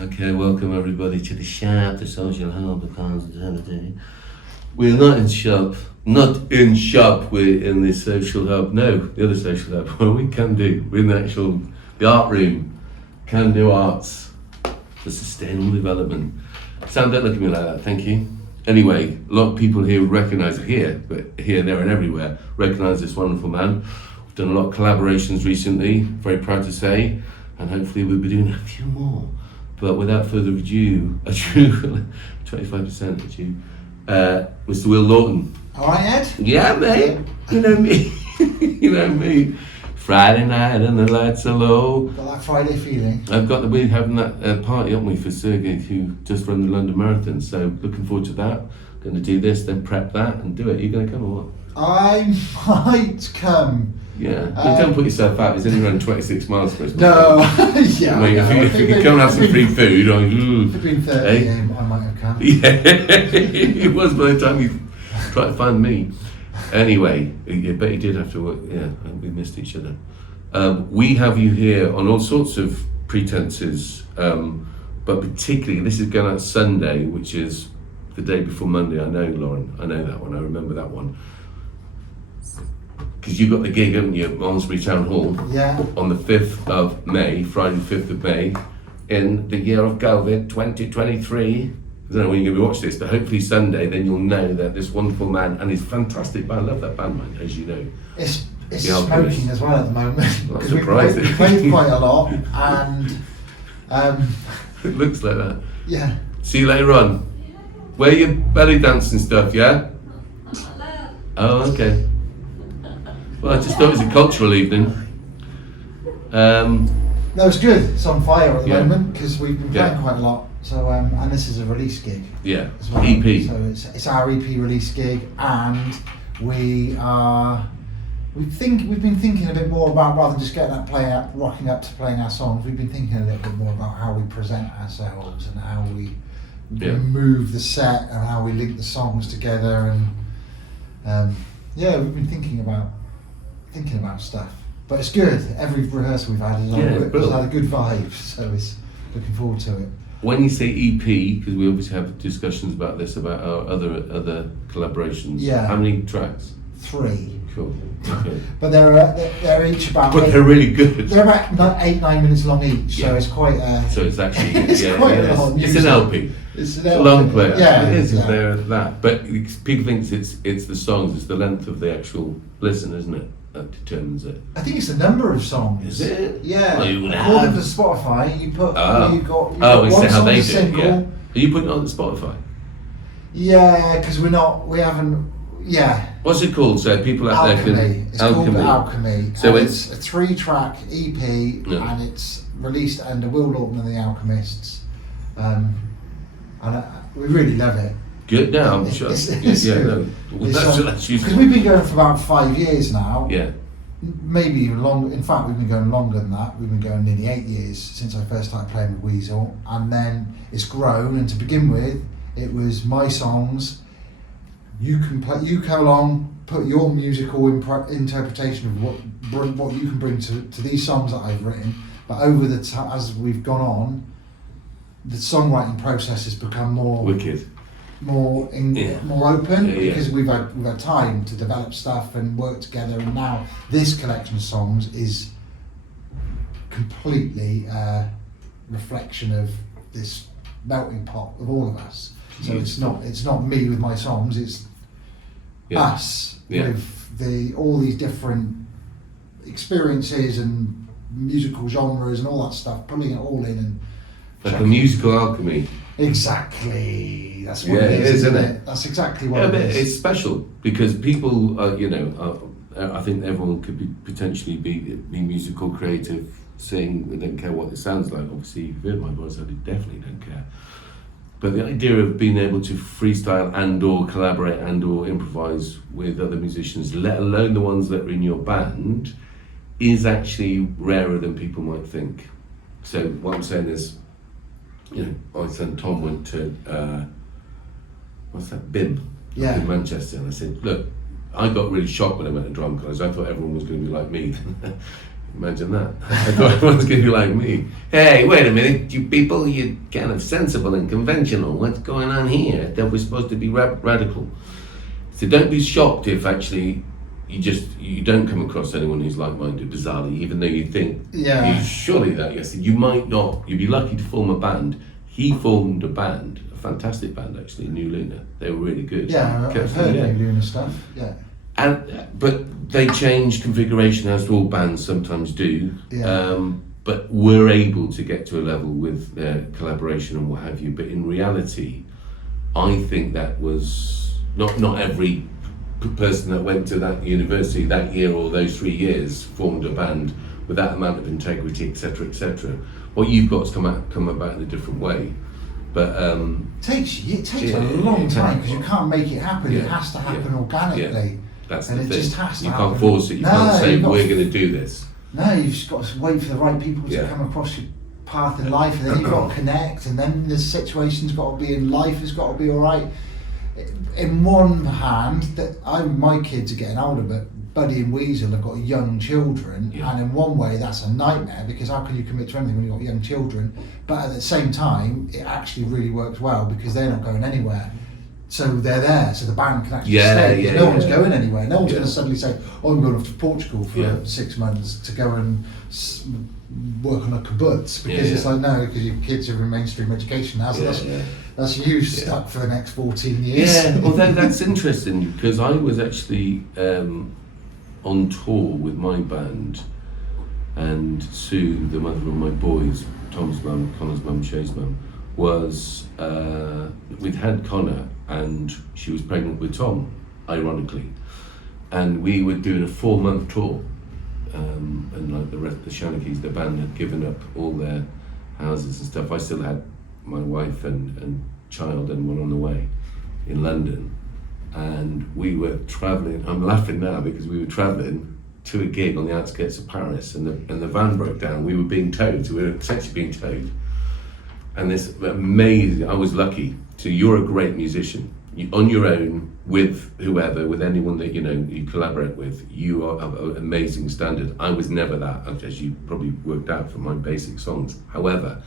Okay, welcome everybody to the S.H.O.P, the social hub of positivity. We're not in S.H.O.P, we're in the social hub. No, the other social hub. Well, we can do. We're in the art room. Kandu Arts for sustainable development. Sam, don't look at me like that, thank you. Anyway, a lot of people here recognise it here, but here, there and everywhere, recognise this wonderful man. We've done a lot of collaborations recently, very proud to say, and hopefully we'll be doing a few more. But without further ado, 25% ado, Mr. Will Lawton. All right, Ed? Yeah, mate. You know me. You know me. Friday night and the lights are low. Got that Friday feeling. We're having that party, aren't we, for Sergey, who just ran the London Marathon. So looking forward to that. Going to do this, then prep that and do it. Are you going to come or what? I might come. Yeah, don't put yourself out. It's only around 26 miles for us. No, yeah. I mean, if you could come and have some free food, if it'd been 30 I might have come. Yeah, it was by the time you tried to find me. Anyway, but you did have to work. Yeah, we missed each other. We have you here on all sorts of pretenses, but particularly this is going out Sunday, which is the day before Monday. I know, Lauren. I know that one. I remember that one. Because you got the gig, haven't you, at Malmesbury Town Hall? Yeah. On the 5th of May, Friday the 5th of May, in the year of COVID, 2023. I don't know when you're going to watch this, but hopefully Sunday, then you'll know that this wonderful man and his fantastic band. I love that band, man, as you know. It's The Alchemists. smoking as well at the moment. I'm surprised. We played quite a lot, and It looks like that. yeah. See you later on. Wear your belly dance and stuff, yeah? Oh, okay. Well, I just thought it was a cultural evening. No, it's good. It's on fire at the Yeah. moment because we've been playing Yeah. quite a lot. So, and this is a release gig. Yeah, As well. EP. So it's our EP release gig, and we've been thinking a bit more about, rather than just getting that rocking up to playing our songs. We've been thinking a little bit more about how we present ourselves and how we move the set and how we link the songs together. And we've been thinking about stuff. But it's good. Every rehearsal we've had has had a good vibe. So it's looking forward to it. When you say EP, because we obviously have discussions about this, about our other collaborations. Yeah. How many tracks? 3. Cool. Okay. But they're each about. But they're really good. They're about 8-9 minutes long each, so it's quite. So it's actually It's quite a lot of it's an music. LP. It's It's a long player. Yeah, it is. yeah. They're that. But people think it's the songs. It's the length of the actual listen, isn't it? That determines it. I think it's the number of songs. Is it? Yeah. Well, you would According have. to Spotify, you got Is one that how song they is do it? single. Yeah. Are you putting it on Spotify? Yeah, because we haven't. Yeah. What's it called? So people out there Alchemy. can. It's called Alchemy. So and it's a 3-track EP, Yeah. and it's released under Will Lawton and the Alchemists, and we really love it. good now. I'm sure. It's No. good. That's Because we've been going for about 5 years now. Yeah. Maybe even longer. In fact, we've been going longer than that. We've been going nearly 8 years since I first started playing with Weasel, and then it's grown. And to begin with, it was my songs. You can play. You come along, put your musical interpretation of what you can bring to these songs that I've written. But over the as we've gone on, the songwriting process has become more Wicked. more open because we've had time to develop stuff and work together, and now this collection of songs is completely reflection of this melting pot of all of us. So it's not me with my songs, it's us with all these different experiences and musical genres and all that stuff, pulling it all in and Like a musical alchemy. Exactly. That's what it is, isn't it? That's exactly what it But is. it's special because people, I think everyone could potentially be musical, creative, sing. They don't care what it sounds like. Obviously, you've heard my voice. I definitely don't care. But the idea of being able to freestyle and/or collaborate and/or improvise with other musicians, let alone the ones that are in your band, is actually rarer than people might think. So what I'm saying is, my son Tom went to BIM in Manchester, and I said, look, I got really shocked when I went to drum college. I thought everyone was going to be like me. Imagine that. I thought everyone's going to be like me. Hey, wait a minute, you people, you're kind of sensible and conventional. What's going on here? That we're supposed to be radical. So don't be shocked if actually you don't come across anyone who's like-minded, bizarrely, even though you think, surely that, yes, you might not. You'd be lucky to form a band. He formed a band, a fantastic band actually, New Luna. They were really good. Yeah, I've heard New Luna stuff, yeah. But they change configuration as all bands sometimes do. Yeah. But we're able to get to a level with their collaboration and what have you. But in reality, I think that was not every person that went to that university that year or those 3 years formed a band with that amount of integrity, etc., etc. What you've got to come about in a different way. But it takes a long time because you can't make it happen. It has to happen organically. Yeah. That's and the it thing. just has to you happen. Can't force it. You can't say we're going to do this. No, you've just got to wait for the right people to come across your path in life, and then you've got to connect, and then the situation's got to be in life has got to be all right. In one hand, my kids are getting older, but Buddy and Weasel have got young children, and in one way that's a nightmare because how can you commit to anything when you've got young children? But at the same time, it actually really works well because they're not going anywhere. So they're there, so the band can actually stay. No one's going anywhere. No one's going to suddenly say, "Oh, I'm going off to Portugal for 6 months to go and work on a kibbutz," because it's like no, because your kids are in mainstream education now. So that's you stuck for the next 14 years. Yeah, although that's interesting because I was actually on tour with my band, and Sue, the mother of my boys, Tom's mum, Connor's mum, Shay's mum, was we'd had Connor and she was pregnant with Tom, ironically, and we were doing a 4-month tour, and like the rest of the Shanakees, the band had given up all their houses and stuff. I still had my wife and child and one on the way in London, and we were travelling. I'm laughing now because we were travelling to a gig on the outskirts of Paris, and the van broke down. We were being towed, so we were essentially being towed. And this amazing, I was lucky. So you're a great musician. On your own, with whoever, with anyone that you collaborate with, you are of an amazing standard. I was never that, as you probably worked out from my basic songs. However,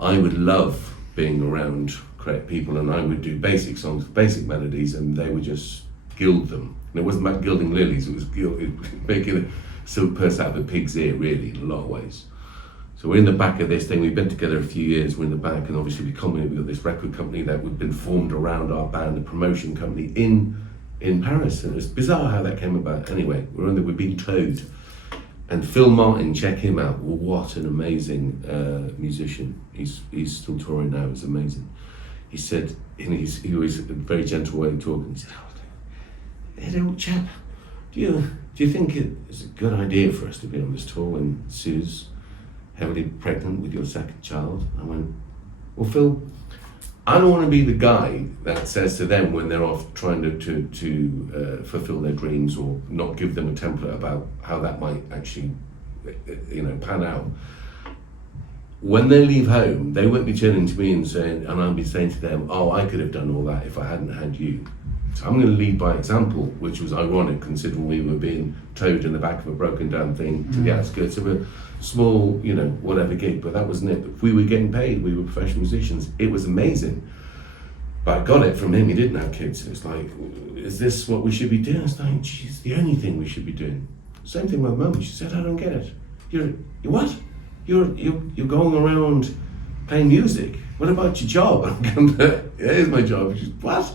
I would love being around great people, and I would do basic songs, basic melodies, and they would just gild them. And it wasn't about gilding lilies, it was making a silk purse out of a pig's ear, really, in a lot of ways. So we're in the back of this thing, we've been together a few years, we're in the back, and obviously we've got this record company that we've been formed around our band, a promotion company in Paris, and it's bizarre how that came about. Anyway, we're being towed, and Phil Martin, check him out, what an amazing musician. He's still touring now, it's amazing. He said, he was a very gentle way of talking, he said, "Hey, old chap, do you think it's a good idea for us to be on this tour when Sue's heavily pregnant with your second child?" I went, "Well, Phil, I don't want to be the guy that says to them when they're off trying to fulfill their dreams or not give them a template about how that might actually, pan out. When they leave home, they won't be turning to me and I'll be saying to them, oh, I could have done all that if I hadn't had you. So I'm going to lead by example," which was ironic considering we were being towed in the back of a broken down thing to the outskirts of a small, whatever gig, but that wasn't it. If we were getting paid, we were professional musicians, it was amazing. But I got it from him, he didn't have kids. It's like, is this what we should be doing? It's like, geez, the only thing we should be doing. Same thing with Mum, she said, I don't get it. You what? You're going around playing music. What about your job? I'm going, here's my job. She's, what?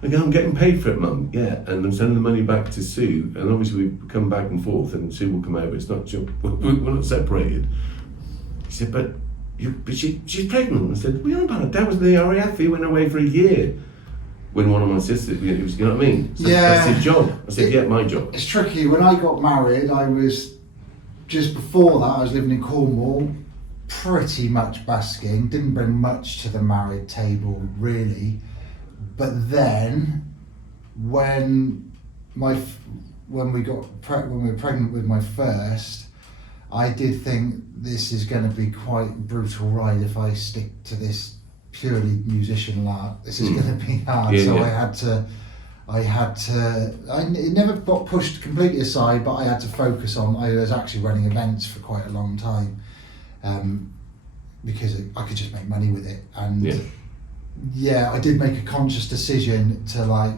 I go, I'm getting paid for it, Mum. Yeah, and I'm sending the money back to Sue, and obviously we come back and forth, and Sue will come over. It's not we're not separated. She said, but she's pregnant. I said, well, about it. Dad was in the RAF. He went away for a year. When one of my sisters, you know what I mean? So that's his job. I said, my job. It's tricky. When I got married, I was just before that. I was living in Cornwall, pretty much basking. Didn't bring much to the married table, really. But then, when we were pregnant with my first, I did think this is going to be quite a brutal ride if I stick to this purely musician lark. This is going to be hard. I it never got pushed completely aside, but I had to focus on, I was actually running events for quite a long time, because I could just make money with it. And I did make a conscious decision to like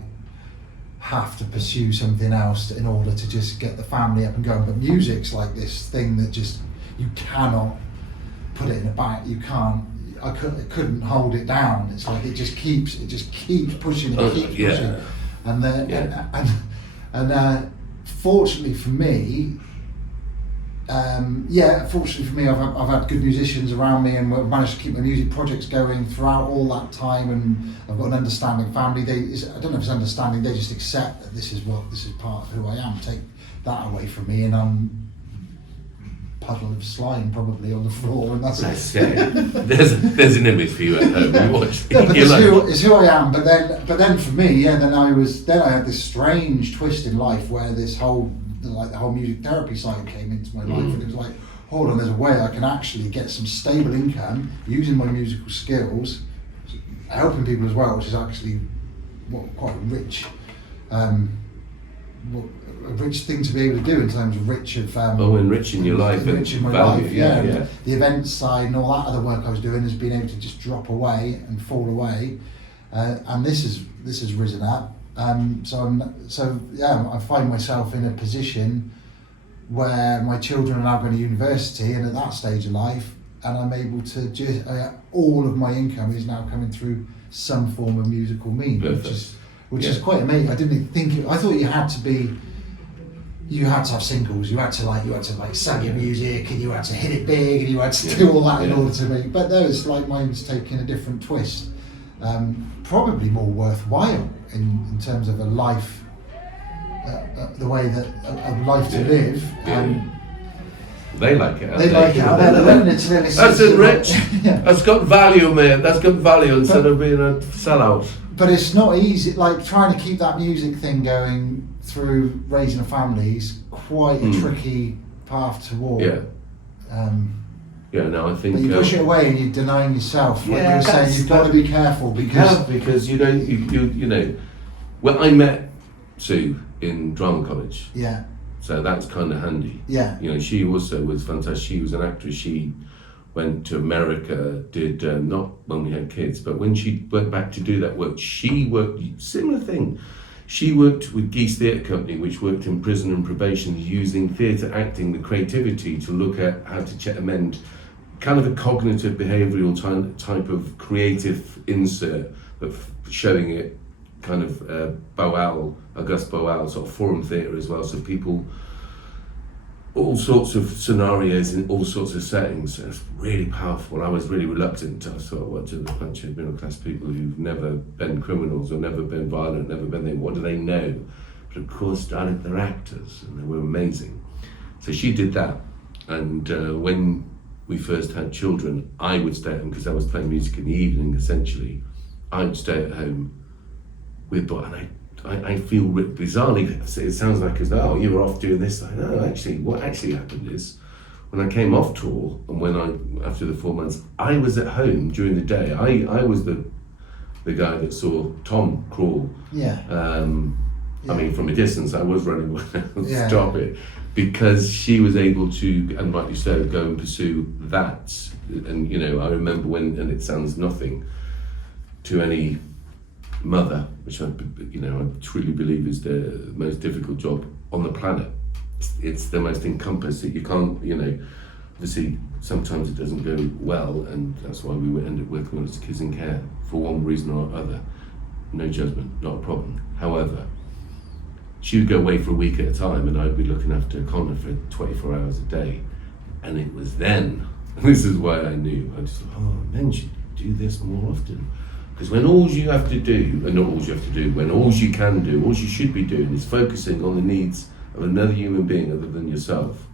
have to pursue something else in order to just get the family up and going. But music's like this thing that just, you cannot put it in a bag, you can't, I couldn't hold it down. It's like it just keeps pushing, pushing. And then, fortunately for me, I've had good musicians around me, and we've managed to keep my music projects going throughout all that time. And I've got an understanding family. I don't know if it's understanding. They just accept that this is part of who I am. Take that away from me, and I'm puddle of slime probably on the floor, and that's it. There's an image for you at home. You watch. It's who I am. But then for me, then I had this strange twist in life where the whole music therapy side came into my life, and it was like, hold on, there's a way I can actually get some stable income using my musical skills, helping people as well, which is actually quite rich. A rich thing to be able to do in terms of enriching your life, enriching my value, life, yeah. The events side and all that other work I was doing has been able to just drop away and fall away, and this has risen up. I find myself in a position where my children are now going to university, and at that stage of life, and I'm able to all of my income is now coming through some form of musical means, which is quite amazing. I didn't think I thought you had to have singles, you had to sell your music, and you had to hit it big, and you had to do all that in order to make. But no, it's like mine's taking a different twist, probably more worthwhile in terms of a life, the way that a life to live. They like it. They like it. That's rich. That's got value, mate. That's got value instead of being a sellout. But it's not easy. Like trying to keep that music thing going through raising a family is quite a tricky path to walk. I think. But you push it away and you're denying yourself. Like you were saying, you've got to be careful because you don't. You know, when I met Sue in drama college. Yeah. So that's kind of handy. Yeah. You know, she also was fantastic. She was an actress. She went to America, did not when we had kids, but when she went back to do that work, she worked similar thing. She worked with Geese Theatre Company, which worked in prison and probation, using theatre acting, the creativity to look at how to amend kind of a cognitive behavioural type of creative insert, but showing it kind of Auguste Boal, sort of forum theatre as well, so people, all sorts of scenarios in all sorts of settings. So it's really powerful. I was really reluctant. I thought, what do a bunch of middle class people who've never been criminals or never been violent, never been there, what do they know? But of course, darling, they're actors and they were amazing. So she did that. And when we first had children, I would stay at home because I was playing music in the evening, essentially. I would stay at home with, and I feel bizarrely, it sounds like as though, you were off doing this. Like, no, actually, what actually happened is, when I came off tour, and after the 4 months, I was at home during the day. I was the guy that saw Tom crawl. I mean, from a distance, I was running stop it, because she was able to, and rightly so, go and pursue that. And, you know, I remember when, and it sounds nothing to any mother, which I truly believe is the most difficult job on the planet. It's the most encompassed that you can't, obviously sometimes it doesn't go well, and that's why we end up working on it as kids in care for one reason or other. No judgment, not a problem. However, she would go away for a week at a time, and I'd be looking after Connor for 24 hours a day. And it was then, this is why I knew, I just thought, men should do this more often. Because when all you have to do, and not all you have to do, when all you can do, all you should be doing is focusing on the needs of another human being other than yourself.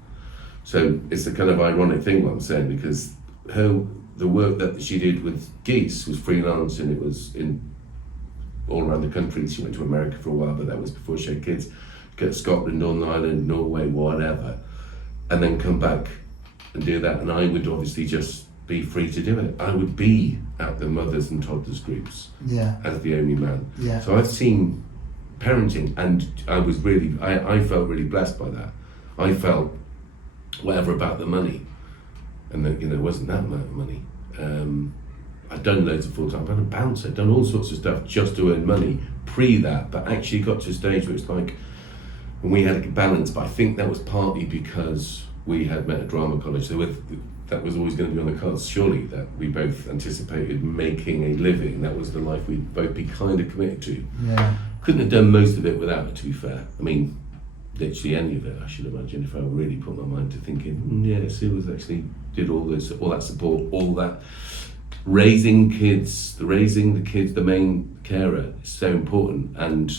So it's a kind of ironic thing what I'm saying, because the work that she did with Geese was freelance, and it was in all around the country. She went to America for a while, but that was before she had kids. Go to Scotland, Northern Ireland, Norway, whatever, and then come back and do that. And I would obviously just be free to do it. I would be at the mothers and toddlers groups as the only man. So I've seen parenting, and I felt really blessed by that. I felt whatever about the money, and that, you know, it wasn't that amount of money. I'd done loads of full-time, I'd been a bouncer, I'd done all sorts of stuff just to earn money pre that, but actually got to a stage where it's like, when we had a balance, but I think that was partly because we had met at drama college, so that was always going to be on the cards, surely, that we both anticipated making a living. That was the life we'd both be kind of committed to. Yeah. Couldn't have done most of it without it, to be fair. I mean, literally any of it, I should imagine, if I really put my mind to thinking, yeah, Sue was actually did all that support, all that raising the kids, the main carer is so important, and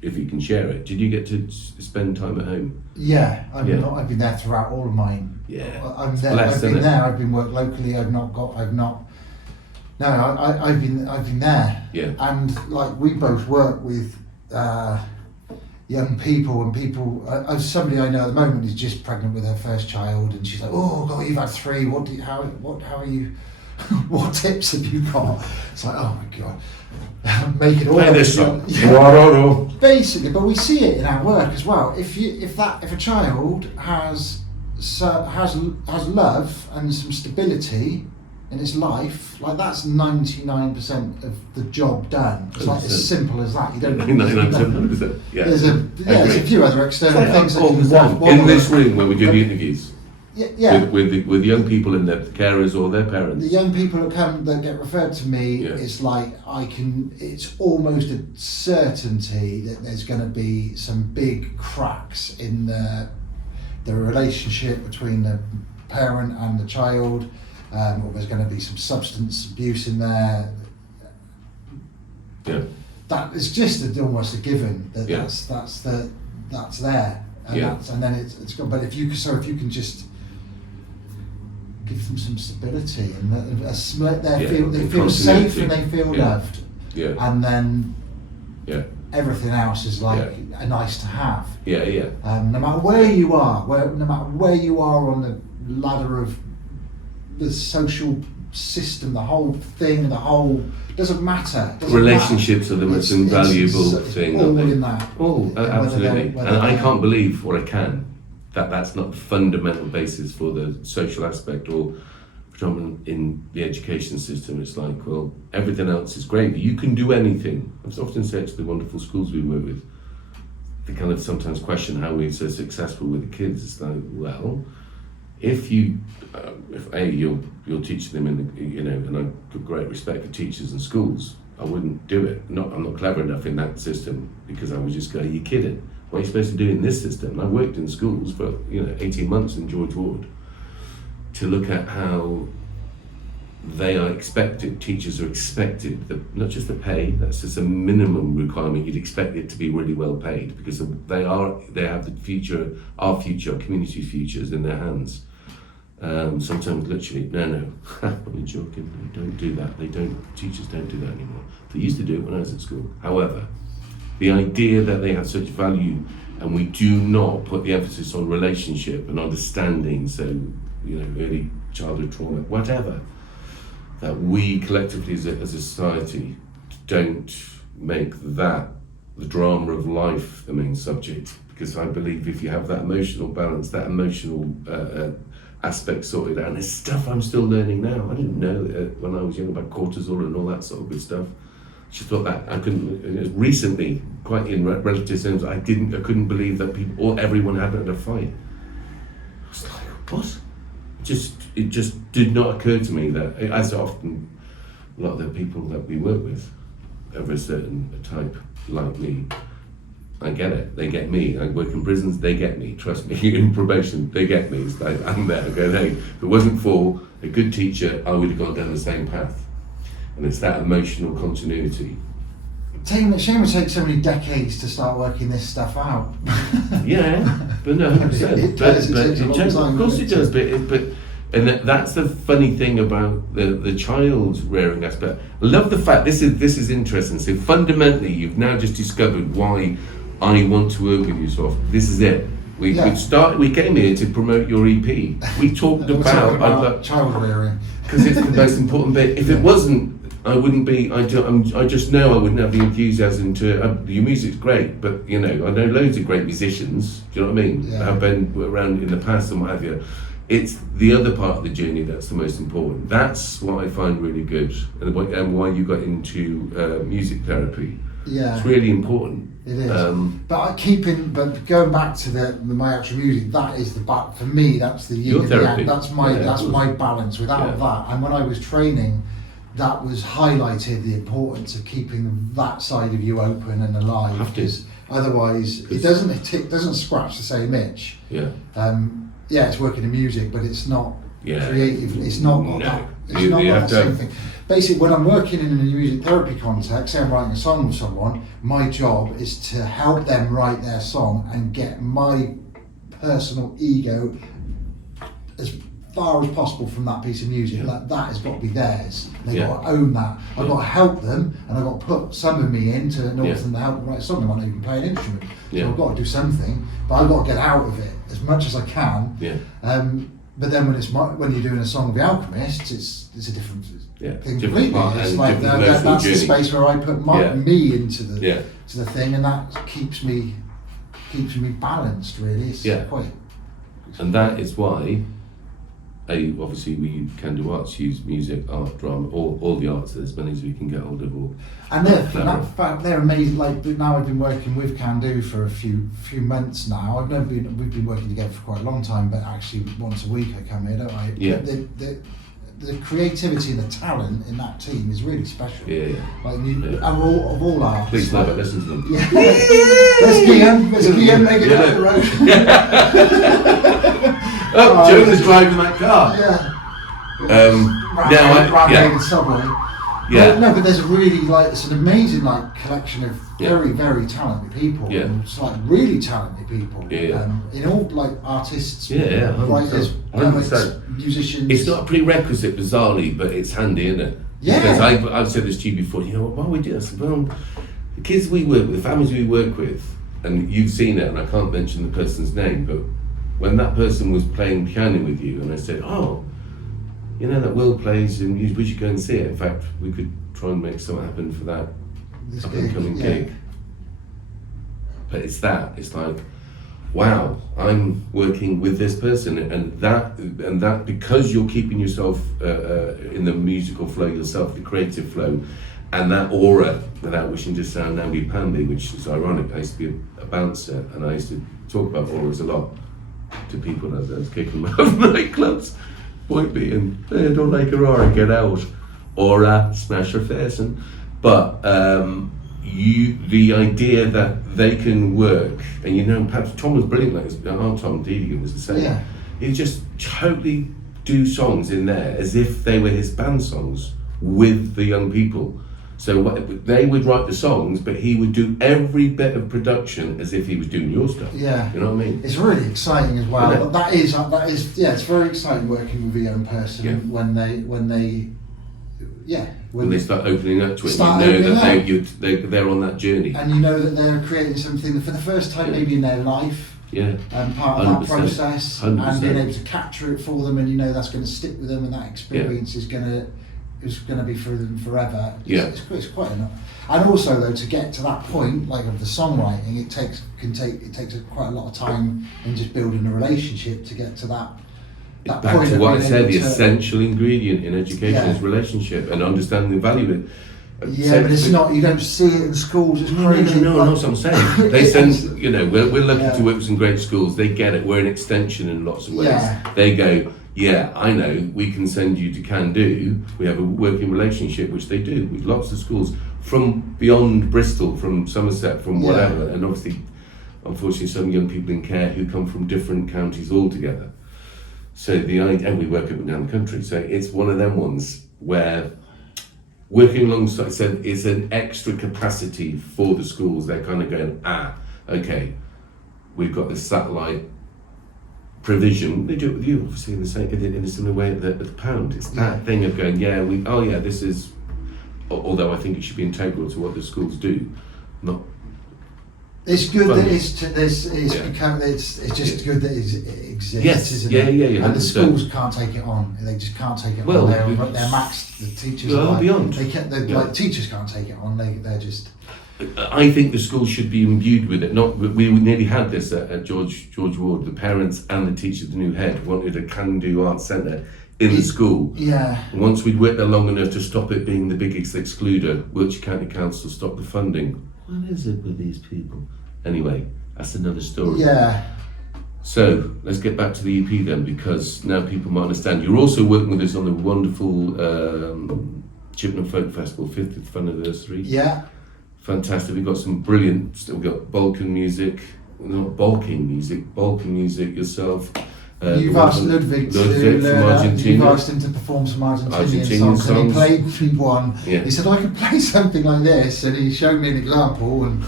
if you can share it. Did you get to spend time at home? Yeah, I've been there throughout all of mine. Yeah, I've been there. I've been worked locally. I've been there. Yeah. And like, we both work with young people, and people. Somebody I know at the moment is just pregnant with her first child, and she's like, "Oh God, you've had 3. How are you? What tips have you got?" It's like, oh my God. Make it all play this song. Basically, but we see it in our work as well. If a child has love and some stability in its life, like, that's 99% of the job done. It's like as simple as that. You don't. 99%. Yeah. There's a few other external things all the time. In this room when we do the interviews. Yeah. With young people and their carers or their parents. The young people that get referred to me, Yeah. it's like it's almost a certainty that there's going to be some big cracks in the relationship between the parent and the child, or there's going to be some substance abuse in there. Yeah. That is just almost a given that Yeah. that's there, and Yeah. and then it's good. But if you can just give them some stability, and they feel safe and they feel loved, and then everything else is like a nice to have. No matter where you are, no matter where you are on the ladder of the social system, the whole thing, doesn't matter. Relationships are the most invaluable thing. All in that. Oh, absolutely. And I can't believe, or I can, that's not the fundamental basis for the social aspect, or predominant in the education system. It's like, well, everything else is great. You can do anything. I've often said to the wonderful schools we work with, they kind of sometimes question how we're so successful with the kids. It's like, well, if you're teaching them and I've got great respect for teachers and schools, I wouldn't do it. I'm not clever enough in that system, because I would just go, are you kidding? What are you supposed to do in this system? And I worked in schools for 18 months in George Ward to look at how they are expected, teachers are expected, not just the pay, that's just a minimum requirement. You'd expect it to be really well paid, because they have the future, our community futures in their hands. Sometimes literally, no, I'm only joking, they don't do that. Teachers don't do that anymore. They used to do it when I was at school. However, the idea that they have such value, and we do not put the emphasis on relationship and understanding, so, early childhood trauma, whatever, that we collectively as a society don't make that the drama of life the main subject. Because I believe if you have that emotional balance, that emotional aspect sorted out, and there's stuff I'm still learning now. I didn't know when I was young about cortisol and all that sort of good stuff. Just thought that I couldn't. Recently, quite in relative terms, I couldn't believe that everyone had a fight. I was like, what? It just did not occur to me that, as often, a lot of the people that we work with, of a certain type, like me, I get it. They get me. I work in prisons. They get me. Trust me. In probation, they get me. It's like, I'm there. I go, hey, if it wasn't for a good teacher, I would have gone down the same path. And it's that emotional continuity. Shame it takes so many decades to start working this stuff out. Yeah, but no, 100%. It does. Of course it does. And that's the funny thing about the child rearing aspect. I love the fact this is interesting. So fundamentally, you've now just discovered why I want to work with you so often. This is it. We came here to promote your EP. We talked about child rearing, because it's the most important bit. If it wasn't I wouldn't be. I just know I wouldn't have the enthusiasm to. Your music's great, but you know, I know loads of great musicians. Do you know what I mean? Yeah. I've been around in the past and what have you. It's the other part of the journey that's the most important. That's what I find really good, and why you got into music therapy. Yeah. It's really important. It is. But going back to my actual music, that is for me. That's the Your yin and the therapy. yang. That's my balance. Without that, and when I was training, that was highlighted the importance of keeping that side of you open and alive. Because otherwise, it doesn't scratch the same itch. Yeah. It's working in music, but it's not Yeah. creative. It's not got that. It's not got that same thing. Basically, when I'm working in a music therapy context, say I'm writing a song with someone, my job is to help them write their song and get my personal ego as far as possible from that piece of music. That has got to be theirs. They've got to own that. I've got to help them, and I've got to put some of me in to order them to help them write a song. They might not even play an instrument. So I've got to do something, but I've got to get out of it as much as I can. Yeah. But then when you're doing a song of the Alchemists, it's a different thing different completely. It's like that's the space where I put me into the thing, and that keeps me balanced. Really, it's quite. And that is why, obviously we can do arts, use music, art, drama, all the arts. There's many as we can get hold of. And they're amazing. Like now, I've been working with Kandu for a few months now. We've been working together for quite a long time, but actually once a week I come here, don't I? Yeah. The creativity and the talent in that team is really special. Yeah. Like of all arts. Please never listen to them. Yeah. There's Guillaume making it up the road. Oh, Jonah's driving that car. Yeah. Subway. Yeah. No, but there's a really it's an amazing collection of very, very talented people. Yeah. It's really talented people. Yeah. In all artists, writers, 100%. Musicians. It's not a prerequisite, bizarrely, but it's handy, isn't it? Yeah. Because I've said this to you before. You know, why we do this? Well, the kids we work with, the families we work with, and you've seen it, and I can't mention the person's name, but when that person was playing piano with you, and I said, "Oh, you know that Will plays, and we should go and see it. In fact, we could try and make something happen for that up and coming gig." But it's like, wow, I'm working with this person, and that because you're keeping yourself in the musical flow yourself, the creative flow, and that aura, without wishing to sound namby-pamby, which is ironic. I used to be a bouncer, and I used to talk about auras a lot to people as I was kicking them out of nightclubs. Point being, hey, don't like her aura, get out, or smash her face in. But the idea that they can work, and perhaps Tom was brilliant like this. Tom Deedigan was the same. Yeah. He would just totally do songs in there as if they were his band songs with the young people. So they would write the songs, but he would do every bit of production as if he was doing your stuff. Yeah, you know what I mean. It's really exciting as well. But that is it's very exciting working with a young person when they start opening up to it. You know that they're on that journey, and you know that they're creating something for the first time maybe in their life. Yeah, part of that process, 100%. and being able to capture it for them, and that's going to stick with them, and that experience is going to be for them forever. It's quite enough. And also though, to get to that point, like of the songwriting, it takes quite a lot of time in just building a relationship to get to that back point. To what I said, the essential ingredient in education is relationship and understanding the value of it. But it's not. You don't see it in schools. It's crazy. No, that's what I'm saying. They send. We're lucky to work with some great schools. They get it. We're an extension in lots of ways. Yeah. They go, yeah, I know. We can send you to Kandu. We have a working relationship, which they do with lots of schools from beyond Bristol, from Somerset, from whatever, and obviously, unfortunately, some young people in care who come from different counties altogether. So and we work up and down the country. So it's one of them ones where working alongside is an extra capacity for the schools. They're kind of going, okay, we've got this satellite provision. They do it with you, obviously, in a similar way at the Pound. It's that thing of going, this is. Although I think it should be integral to what the schools do, not It's good that funding. it's just good that it exists, Yes, isn't yeah, it? yeah, And the 100%. schools can't take it on. They just can't take it Well, on. They're maxed. The teachers well, are like, beyond. Yeah. Like teachers can't take it on. They're just. I think the school should be imbued with it. Not we nearly had this at George Ward. The parents and the teacher, the new head, wanted a Kandu art centre in the school. Yeah. And once we'd worked there long enough to stop it being the biggest excluder, Wiltshire County Council stopped the funding. What is it with these people? Anyway, that's another story. Yeah. So let's get back to the EP then, because now people might understand. You're also working with us on the wonderful Chippenham Folk Festival 50th anniversary. Yeah. Fantastic. We've got some brilliant. We've got Balkan music, not Balkan music yourself. You've asked Ludwig to learn from that. Argentina. You've asked him to perform some Argentinian songs, and he played me one. Yeah. He said, "I could play something like this," and he showed me an example. And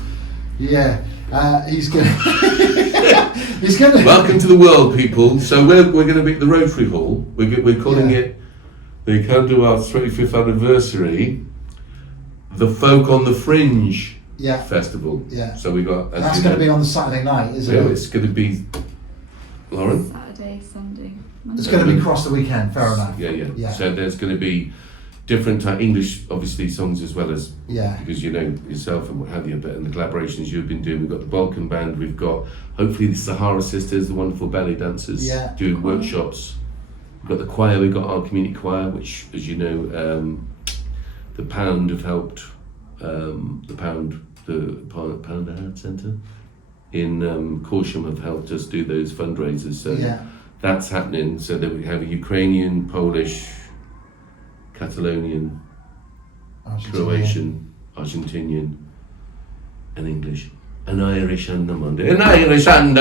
he's gonna. He's gonna. Welcome to the world, people. So we're going to be at the Rotary Hall. We're calling it the Kandu Arts 35th anniversary. The Folk on the Fringe Festival. Yeah. So we got. That's going to be on the Saturday night, isn't it? It's going to be. Lauren? Saturday, Sunday, Monday. It's going to be across the weekend. Fair enough. Yeah. So there's going to be different English, obviously, songs as well as because you know yourself and what have you. But in the collaborations you've been doing, we've got the Balkan Band. We've got hopefully the Sahara Sisters, the wonderful ballet dancers, doing workshops. We've got the choir. We've got our community choir, which, as you know. The Pound have helped, the Pound Art Centre in Corsham have helped us do those fundraisers. So that's happening. So that we have a Ukrainian, Polish, Catalonian, Croatian, Argentinian, and English. An Irish and a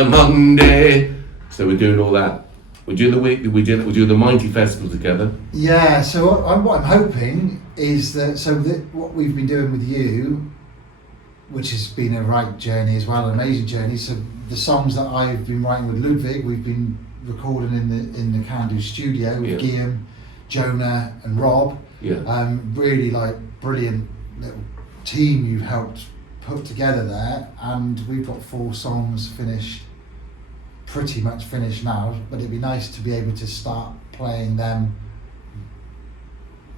Monday. So we're doing all that. We do the week. We do the Minety Festival together. Yeah. So what I'm hoping is that what we've been doing with you, which has been a right journey as well, an amazing journey. So the songs that I've been writing with Ludwig, we've been recording in the Kandu studio with Guillaume, Jonah, and Rob. Yeah. Really brilliant little team you've helped put together there, and we've got 4 songs pretty much finished now, but it'd be nice to be able to start playing them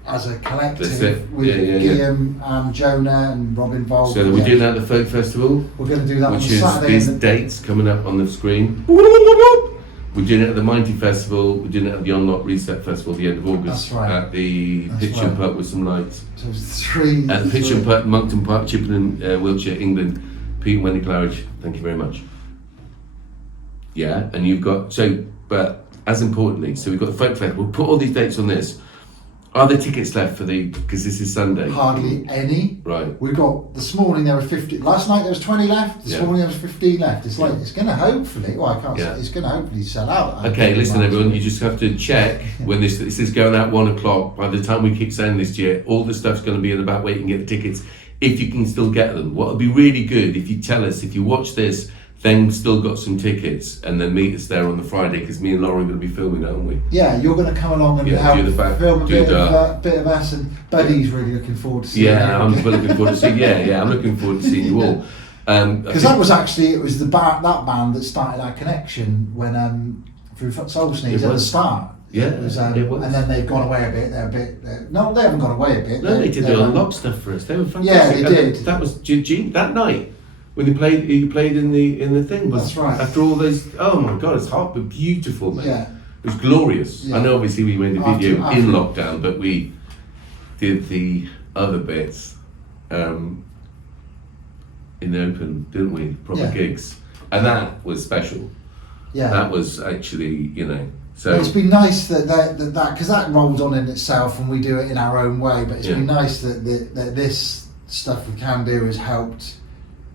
as a collective with Guillaume and Jonah and Rob involved. So we're doing that at the Folk Festival. We're going to do that on which is Saturday. These dates coming up on the screen. We're doing it at the Minety Festival. We're doing it at the Unlock Reset Festival at the end of August. That's right. At the Pitch and Putt with some lights. So it's 3. At the Pitch and Putt, Monkton Park, Chippenham, Wiltshire, England. Pete and Wendy Claridge, thank you very much. Yeah, and you've got, but as importantly, so we've got the Folk Festival. We'll put all these dates on this. Are there tickets left because this is Sunday? Hardly any. Right. We've got, this morning there were 50, last night there was 20 left, this morning there was 15 left. It's like, it's going to hopefully, it's going to hopefully sell out. Okay, listen everyone, you just have to check when this is going out 1 o'clock. By the time we keep saying this to you, all the stuff's going to be in about where you can get the tickets, if you can still get them. What would be really good if you tell us, if you watch this, then still got some tickets, and then meet us there on the Friday, because me and Laura are going to be filming that, aren't we? Yeah, you're going to come along and help film a bit of us, and Buddy's really looking forward to seeing you. I'm looking forward to seeing. I'm looking forward to seeing you all. Because that was that band that started our connection when through Soul Sneeze at the start. Yeah, it was. And then they've gone away a bit. They're a bit. No, they haven't gone away a bit. No, they did the Unlock stuff for us. They were fantastic. Yeah, they did. That was that night. When you played in the thing. That's right. After all those, oh my God, it's hot but beautiful, man. Yeah. It was glorious. Yeah. I know obviously we made the video After- in lockdown, but we did the other bits in the open, didn't we? Proper gigs. And that was special. Yeah. That was actually, so. Well, it's been nice that because that rolls on in itself and we do it in our own way, but it's been nice that this stuff we can do has helped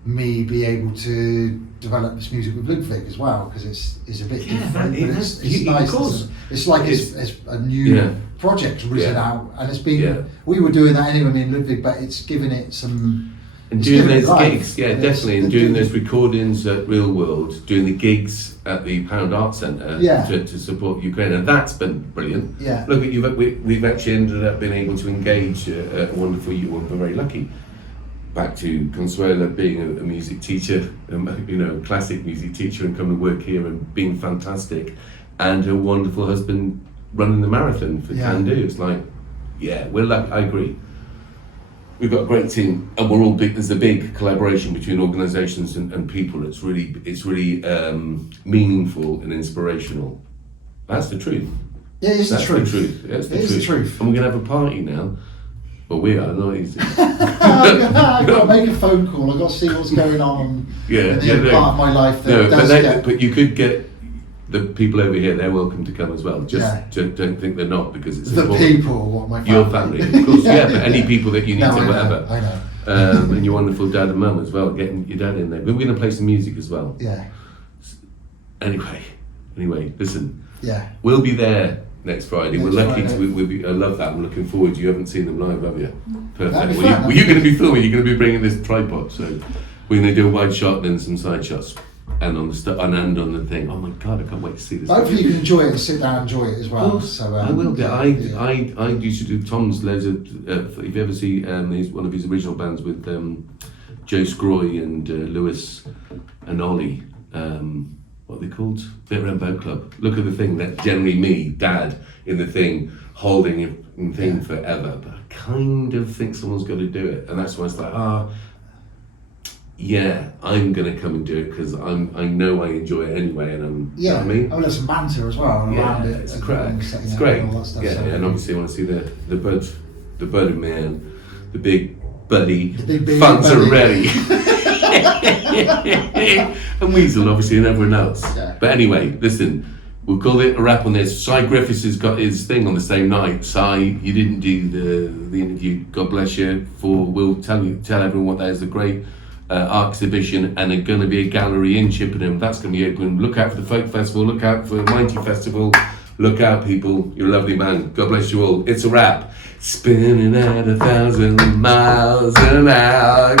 me be able to develop this music with Ludwig as well, because it's a bit different, but it's nice. Of course. It's like it's a new project risen out, and it's been we were doing that anyway, me and Ludwig, but it's given it some. And doing those gigs, definitely, and doing those recordings at Real World, doing the gigs at the Pound Art Centre to support Ukraine, and that's been brilliant. Yeah. Look at you, we've actually ended up being able to engage a wonderful. We're very lucky. back to Consuela being a music teacher, classic music teacher, and coming to work here and being fantastic, and her wonderful husband running the marathon for Kandu. It's like, yeah, we're lucky. I agree. We've got a great team, and we're all big. There's a big collaboration between organisations and people. It's really meaningful and inspirational. That's the truth. Yeah, it's the truth. That's the It is truth. the truth. And we're gonna have a party now. Well, we are, not easy. I've got to make a phone call. I've got to see what's going on in the other part of my life that does but you could get the people over here. They're welcome to come as well. Just don't think they're not, because it's the important. people, what my family. Your family, of course, but any people that you need to, whatever. I know. And your wonderful dad and mum as well, getting your dad in there. But we're going to play some music as well. Yeah. Anyway, listen. Yeah. We'll be there next Friday. Next We're lucky Friday. I love that. I'm looking forward. You haven't seen them live, have you? Perfect. That'd be Well, fun. you're going to be filming. You're going to be bringing this tripod. So we're going to do a wide shot, then some side shots, and on the and on the thing. Oh my God, I can't wait to see this. Hopefully you can enjoy it and sit down and enjoy it as well. So I will. I used to do Tom's loads of. If you ever see one of his original bands with Joe Scroy and Lewis and Ollie. What are they called? Veteran Boat Club. Look at the thing. That's generally me, Dad, in the thing, holding a thing forever. But I kind of think someone's got to do it, and that's why it's like, yeah, I'm gonna come and do it because I know I enjoy it anyway, and I'm. You know what I mean? Oh, there's some banter as well around it. It's and great. things, It's great. and all that stuff, Yeah, so. and obviously I want to see the bird man, the big buddy, The big Fantarelli. And Weasel, obviously, and everyone else. Yeah. But anyway, listen, we'll call it a wrap on this. Si Griffiths has got his thing on the same night. Si, you didn't do the interview. God bless you. We'll tell everyone what that is. A great art exhibition, and there's going to be a gallery in Chippenham. That's going to be open. Look out for the Folk Festival. Look out for the Minety Festival. Look out, people. You're a lovely man. God bless you all. It's a wrap. Spinning at 1,000 miles an hour.